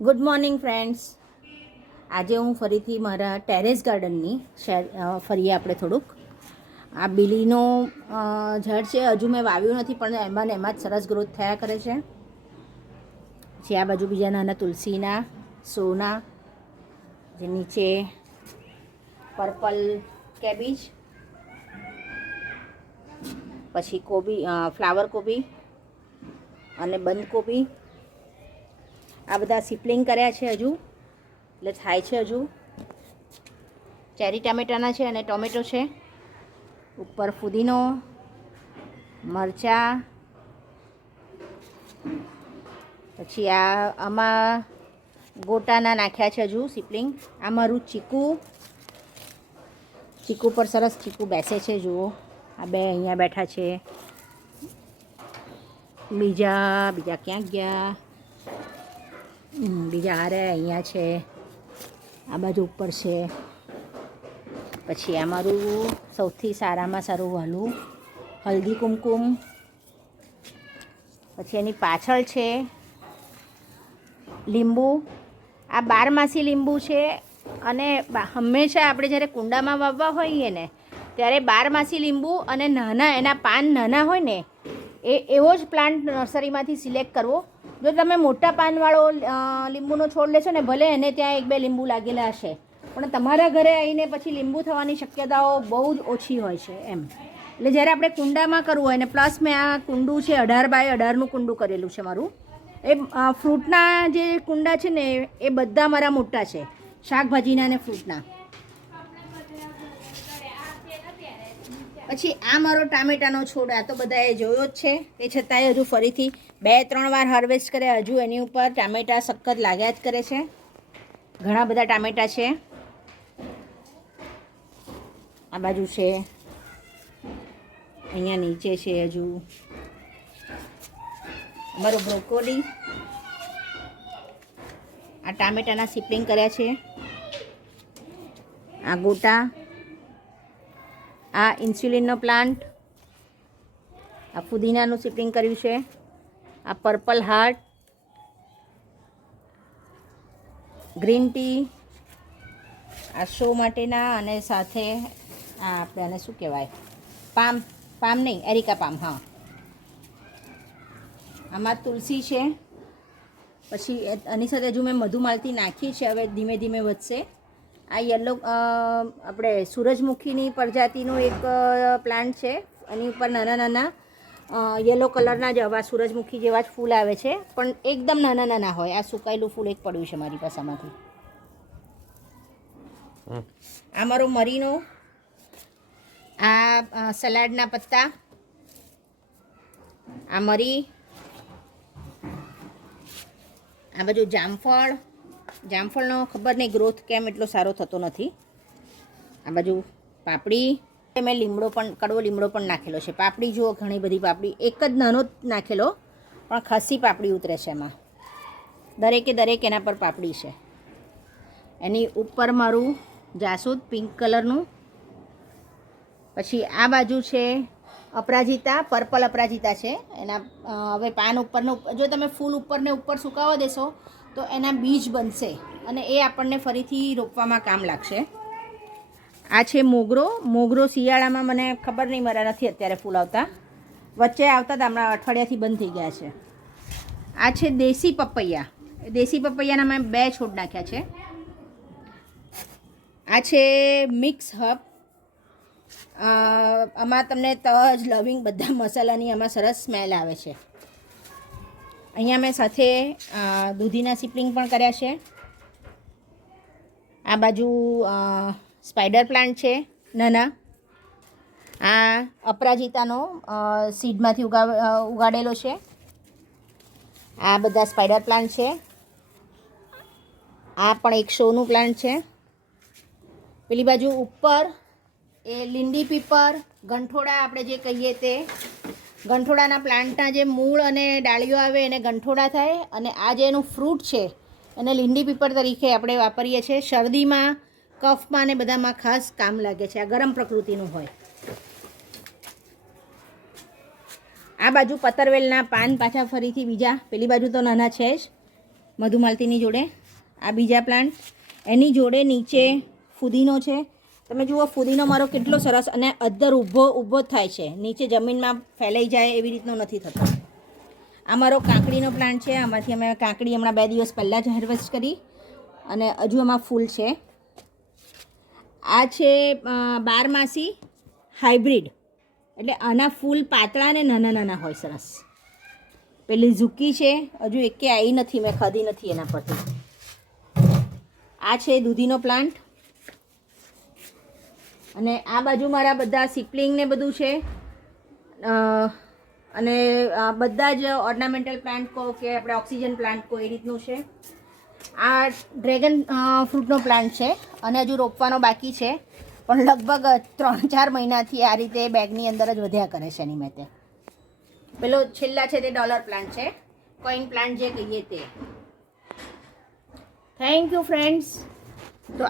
Good morning friends. આજે હું ફરીથી મારા ટેરેસ ગાર્ડનની ફરીએ આપણે થોડુંક. આ બીલીનો ઝાડ છે, હજુ મેં વાવ્યું નથી પણ એમાં ને એમાં જ સરસ ગ્રોથ થયા કરે છે. પછી આ બાજુ બીજા નાના તુલસીના સોના, જે નીચે પર્પલ કેબીજ, પછી કોબી, ફ્લાવર કોબી અને બંધ કોબી. આ બધા સિપલિંગ કર્યા છે હજુ, એટલે થાય છે હજુ. ચેરી ટામેટાના છે અને ટોમેટો છે. ઉપર ફુદીનો, મરચાં, પછી આમાં ગોટાના નાખ્યા છે હજુ સિપલિંગ. આ મારું ચીકુ પર સરસ ચીકુ બેસે છે, જુઓ. આ બે અહીંયા બેઠા છે. બીજા ક્યાં ગયા? બીજા આ અહીંયા છે, આ બાજુ ઉપર છે. પછી આ મારું સૌથી સારામાં સારું વાલું હલ્દી કુમકુમ. પછી એની પાછળ છે લીંબુ. આ 12 લીંબુ છે અને હંમેશા આપણે જ્યારે કુંડામાં વાવવા હોઈએ ને ત્યારે 12 લીંબુ અને નાના એના પાન નાના હોય ને એવો જ પ્લાન્ટ નર્સરીમાંથી સિલેક્ટ કરવો. જો તમે મોટા પાનવાળો લીંબુનો છોડ લેશો ને, ભલે એને ત્યાં 1-2 લીંબુ લાગેલા હશે, પણ તમારા ઘરે આવીને પછી લીંબુ થવાની શક્યતાઓ બહુ જ ઓછી હોય છે એમ. એટલે જ્યારે આપણે કુંડામાં કરવું હોય ને, પ્લસ મેં આ કુંડું છે 18x18નું કુંડું કરેલું છે મારું. એ ફ્રૂટના જે કુંડા છે ને એ બધા મારા મોટા છે, શાકભાજીના અને ફ્રૂટના. પછી આ મારો ટામેટાનો છોડ, આ તો બધાએ જોયો જ છે. એ છતાંય હજુ ફરીથી 2-3 વાર હાર્વેસ્ટ કરે, હજુ એની ઉપર ટામેટા સખત લાગ્યા જ કરે છે. ઘણા બધા ટામેટા છે. આ બાજુ છે, અહીંયા નીચે છે હજુ અમારો બ્રોકોલી. આ ટામેટાના સિપલિંગ કર્યા છે. આ ગોટા, આ ઇન્સ્યુલિનનો પ્લાન્ટ, આ ફુદીનાનું સિપલિંગ કર્યું છે. આ પર્પલ હાર્ટ, ગ્રીન ટી, આ શો માટેના, અને સાથે આ આપણે આને શું કહેવાય, પામ નહીં, એરિકા પામ. હા, આમાં તુલસી છે. પછી આની સાથે હજુ મેં મધુમાલતી નાખી છે, હવે ધીમે ધીમે વધશે. આ યલો આપણે સૂરજમુખીની પ્રજાતિનું એક પ્લાન્ટ છે. એની ઉપર નાના નાના યલો કલરના જ આવા સૂરજમુખી જેવા જ ફૂલ આવે છે, પણ એકદમ નાના નાના હોય. આ સુકાયેલું ફૂલ એક પડ્યું છે મારી પાસે આમાંથી. આ મારો મરીનો, આ સલાડના પત્તા, આ મરી. આ બધું જામફળનો ખબર નહીં ગ્રોથ કેમ એટલો સારો થતો નથી. આ બાજુ પાપડી, મેં કડવો લીમડો પણ નાખેલો છે. પાપડી જુઓ, ઘણી બધી પાપડી, એક જ નાનો જ નાખેલો પણ ખાસી પાપડી ઉતરે છે એમાં. દરેક એના પર પાપડી છે. એની ઉપર મારું જાસૂદ પિંક કલરનું. પછી આ બાજુ છે અપરાજિતા, પર્પલ અપરાજિતા છે. એના હવે પાન ઉપરનું, જો તમે ફૂલ ઉપરને ઉપર સુકાવા દેશો તો એના બીજ બનશે અને એ આપણને ફરીથી રોપવામાં કામ લાગશે. આ છે મોગરો શિયાળામાં મને ખબર નહીં, મારા નથી અત્યારે ફૂલ આવતા, વચ્ચે આવતા હતા, હમણાં અઠવાડિયાથી બંધ થઈ ગયા છે. આ છે દેશી પપૈયાના મેં 2 છોડ નાખ્યા છે. આ છે મિક્સ હબ. આમાં તમને તજ, લવિંગ, બધા મસાલાની આમાં સરસ સ્મેલ આવે છે. અહીંયા મેં સાથે દૂધીના સિપલિંગ પણ કર્યા છે. આ બાજુ સ્પાઈડર પ્લાન્ટ છે નાના. આ અપરાજિતાનો સીડમાંથી ઉગાડેલો છે. આ બધા સ્પાઈડર પ્લાન્ટ છે. આ પણ એક શોનું પ્લાન્ટ છે. પેલી બાજુ ઉપર એ લીંડી પીપર, ગંઠોડા આપણે જે કહીએ તે, ગંઠોડાના પ્લાન્ટના જે મૂળ અને ડાળીઓ આવે એને ગંઠોડા થાય, અને આ જે એનું ફ્રૂટ છે એને લીંડી પીપર તરીકે આપણે વાપરીએ છીએ. શરદીમાં, કફમાં ને બધામાં ખાસ કામ લાગે છે. આ ગરમ પ્રકૃતિનું હોય. આ બાજુ પતરવેલના પાન પાછા ફરીથી બીજા, પેલી બાજુ તો નાના છે જ. મધુમાલતીની જોડે. આ બીજા પ્લાન્ટ, એની જોડે નીચે ફુદીનો છે. તમે જુઓ ફુદીનો મારો કેટલો સરસ અને અદ્ધર ઊભો જ થાય છે, નીચે જમીનમાં ફેલાઈ જાય એવી રીતનો નથી થતો. આ મારો કાકડીનો પ્લાન્ટ છે. આમાંથી અમે કાકડી હમણાં 2 દિવસ પહેલાં જ હાર્વેસ્ટ કરી અને હજુ એમાં ફૂલ છે. આ છે 12 માસી હાઇબ્રિડ, એટલે આના ફૂલ પાતળા ને નાના નાના હોય સરસ. પેલી ઝૂકી છે, હજુ એકે આવી નથી, મેં ખાધી નથી એના પરથી. આ છે દૂધીનો પ્લાન્ટ અને આ બાજુ મારા બધા સિપલિંગ ને બધું છે અને બધા જ ઓર્નામેન્ટલ પ્લાન્ટ કહો કે આપણે ઓક્સિજન પ્લાન્ટ કહો એ રીતનું છે. આ ડ્રેગન ફ્રૂટનો પ્લાન્ટ છે અને હજુ રોપવાનો બાકી છે, પણ લગભગ 3-4 મહિનાથી આ રીતે બેગની અંદર જ વધ્યા કરે છે એની મેં. પેલો છેલ્લા છે તે ડોલર પ્લાન્ટ છે, કોઈન પ્લાન્ટ જે કહીએ તે. Thank you friends. તો